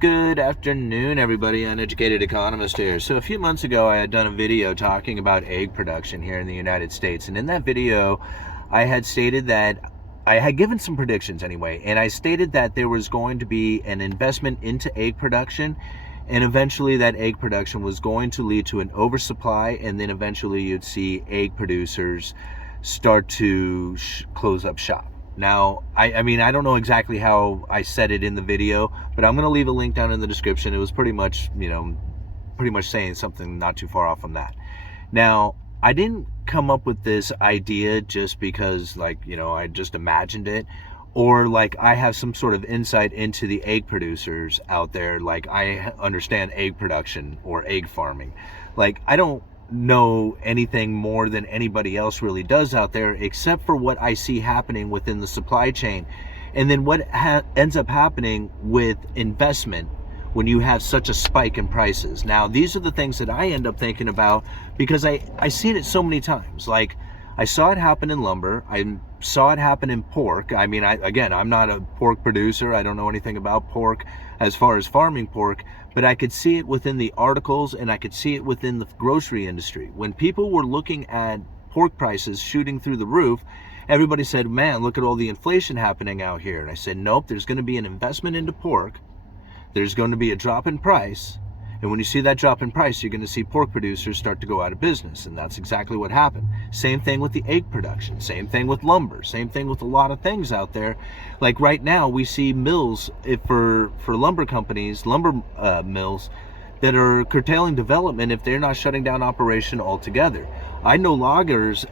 Good afternoon, everybody. Uneducated economist here. So a few months ago, I had done a video talking about egg production here in the United States. And in that video, I had stated that I had given some predictions anyway. And I stated that there was going to be an investment into egg production. And eventually that egg production was going to lead to an oversupply. And then eventually you'd see egg producers start to close up shop. Now, I mean, I don't know exactly how I said it in the video, but I'm going to leave a link down in the description. It was pretty much saying something not too far off from that. Now, I didn't come up with this idea just because, I just imagined it, or like I have some sort of insight into the egg producers out there, like I understand egg production or egg farming. Like, I don't know anything more than anybody else really does out there, except for what I see happening within the supply chain. And then what ends up happening with investment when you have such a spike in prices. Now, these are the things that I end up thinking about because I seen it so many times. Like, I saw it happen in lumber. I saw it happen in pork. I mean, I'm not a pork producer. I don't know anything about pork as far as farming pork, but I could see it within the articles and I could see it within the grocery industry. When people were looking at pork prices shooting through the roof, everybody said, man, look at all the inflation happening out here. And I said, nope, there's going to be an investment into pork. There's going to be a drop in price. And when you see that drop in price, you're going to see pork producers start to go out of business. And that's exactly what happened. Same thing with the egg production. Same thing with lumber. Same thing with a lot of things out there. Like right now, we see mills for lumber companies, mills that are curtailing development if they're not shutting down operation altogether. I know loggers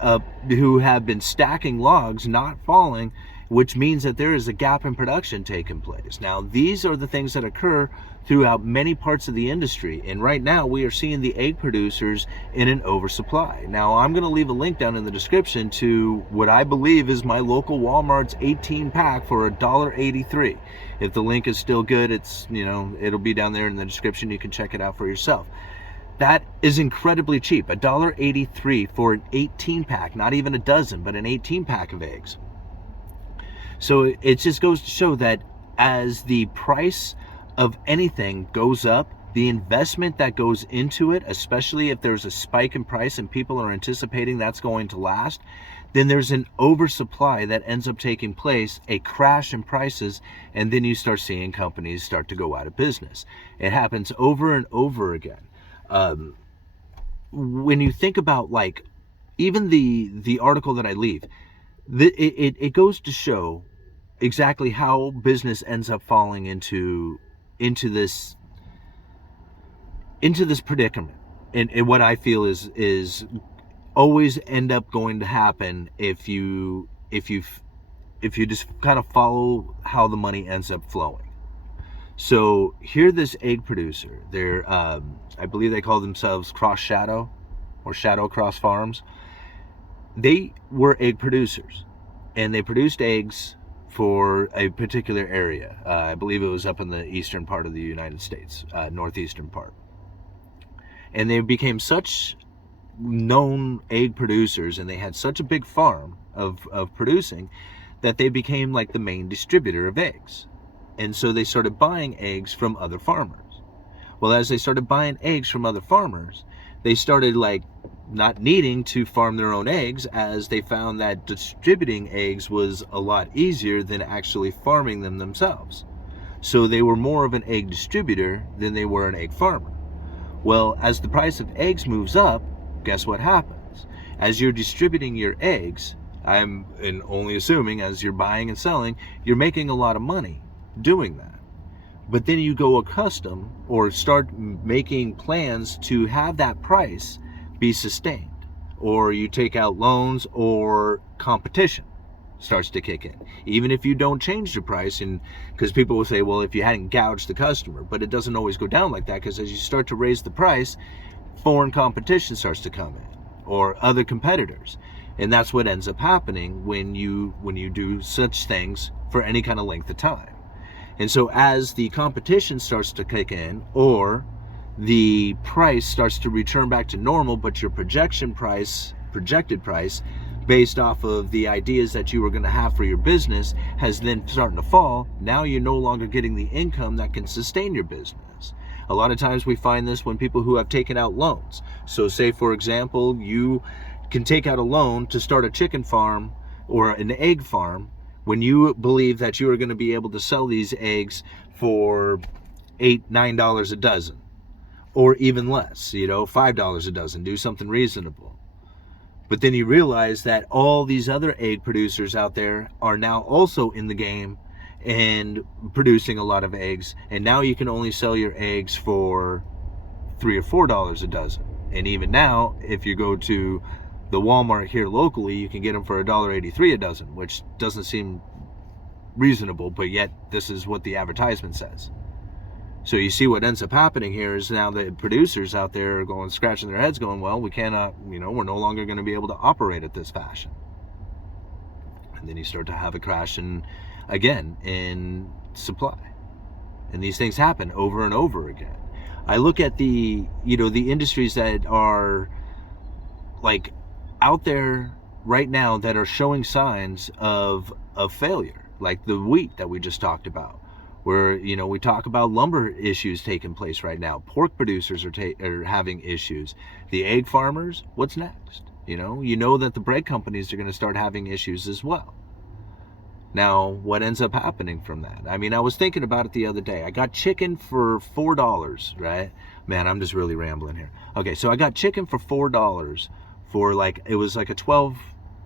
who have been stacking logs, not falling, which means that there is a gap in production taking place. Now, these are the things that occur throughout many parts of the industry. And right now, we are seeing the egg producers in an oversupply. Now, I'm going to leave a link down in the description to what I believe is my local Walmart's 18-pack for $1.83. If the link is still good, it'll be down there in the description. You can check it out for yourself. That is incredibly cheap. $1.83 for an 18-pack, not even a dozen, but an 18-pack of eggs. So it just goes to show that as the price of anything goes up, the investment that goes into it, especially if there's a spike in price and people are anticipating that's going to last, then there's an oversupply that ends up taking place, a crash in prices, and then you start seeing companies start to go out of business. It happens over and over again. When you think about, like, even the article that I leave, it goes to show exactly how business ends up falling into this predicament, and what I feel is always end up going to happen if you just kind of follow how the money ends up flowing. So here, this egg producer, they're I believe they call themselves Cross Shadow or Shadow Cross Farms. They were egg producers, and they produced eggs for a particular area. I believe it was up in the eastern part of the United States, northeastern part. And they became such known egg producers, and they had such a big farm of producing, that they became like the main distributor of eggs. And so they started buying eggs from other farmers. Well, as they started buying eggs from other farmers, they started not needing to farm their own eggs, as they found that distributing eggs was a lot easier than actually farming them themselves. So they were more of an egg distributor than they were an egg farmer. Well, as the price of eggs moves up, guess what happens? As you're distributing your eggs, I'm only assuming as you're buying and selling, you're making a lot of money doing that. But then you go accustomed or start making plans to have that price be sustained, or you take out loans, or competition starts to kick in, even if you don't change the price. And because people will say, well, if you hadn't gouged the customer, but it doesn't always go down like that, because as you start to raise the price, foreign competition starts to come in, or other competitors. And that's what ends up happening when you do such things for any kind of length of time. And so as the competition starts to kick in, or the price starts to return back to normal, but your projected price based off of the ideas that you were going to have for your business has then starting to fall. Now you're no longer getting the income that can sustain your business. A lot of times we find this when people who have taken out loans. So say, for example, you can take out a loan to start a chicken farm or an egg farm when you believe that you are going to be able to sell these eggs for $8-9 a dozen, or even less, $5 a dozen. Do something reasonable. But then you realize that all these other egg producers out there are now also in the game and producing a lot of eggs, and now you can only sell your eggs for $3 or $4 a dozen. And even now, if you go to the Walmart here locally, you can get them for $1.83 a dozen, which doesn't seem reasonable, but yet this is what the advertisement says. So you see what ends up happening here is now the producers out there are going, scratching their heads going, well, we cannot, we're no longer going to be able to operate at this fashion. And then you start to have a crash again in supply. And these things happen over and over again. I look at the industries that are like out there right now that are showing signs of failure, like the wheat that we just talked about, where we talk about lumber issues taking place right now. Pork producers are having issues. The egg farmers, what's next? You know that the bread companies are going to start having issues as well. Now, what ends up happening from that? I mean, I was thinking about it the other day. I got chicken for $4, right? Man, I'm just really rambling here. Okay, so I got chicken for $4 for it was like a 12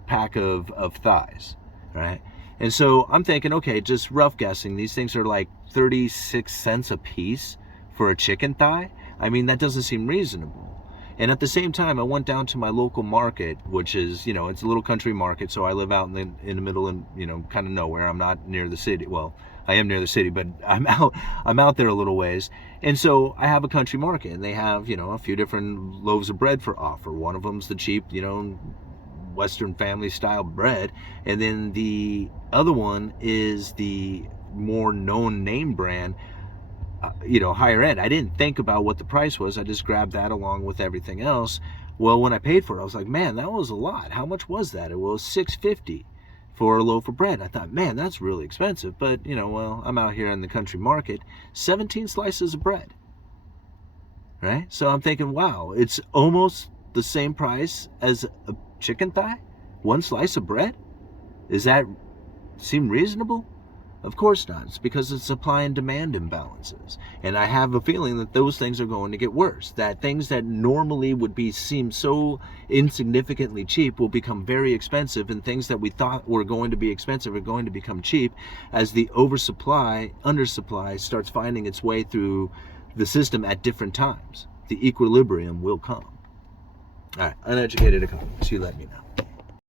pack of thighs, right? And so I'm thinking, okay, just rough guessing, these things are like 36 cents a piece for a chicken thigh. I mean, that doesn't seem reasonable. And at the same time, I went down to my local market, which is, it's a little country market. So I live out in the middle and, kind of nowhere. I'm not near the city. Well, I am near the city, but I'm out there a little ways. And so I have a country market, and they have, a few different loaves of bread for offer. One of them's the cheap, Western family style bread, and then the other one is the more known name brand, higher end. I didn't think about what the price was. I just grabbed that along with everything else. Well, when I paid for it, I was like, man, that was a lot. How much was that? It was $6.50 for a loaf of bread. I thought, man, that's really expensive. But I'm out here in the country market, 17 slices of bread, right? So I'm thinking, wow, it's almost the same price as a chicken thigh, one slice of bread. Does that seem reasonable? Of course not. It's because it's supply and demand imbalances. And I have a feeling that those things are going to get worse. That things that normally would seem so insignificantly cheap will become very expensive, and things that we thought were going to be expensive are going to become cheap as the undersupply starts finding its way through the system at different times. The equilibrium will come. All right, uneducated economists, you let me know.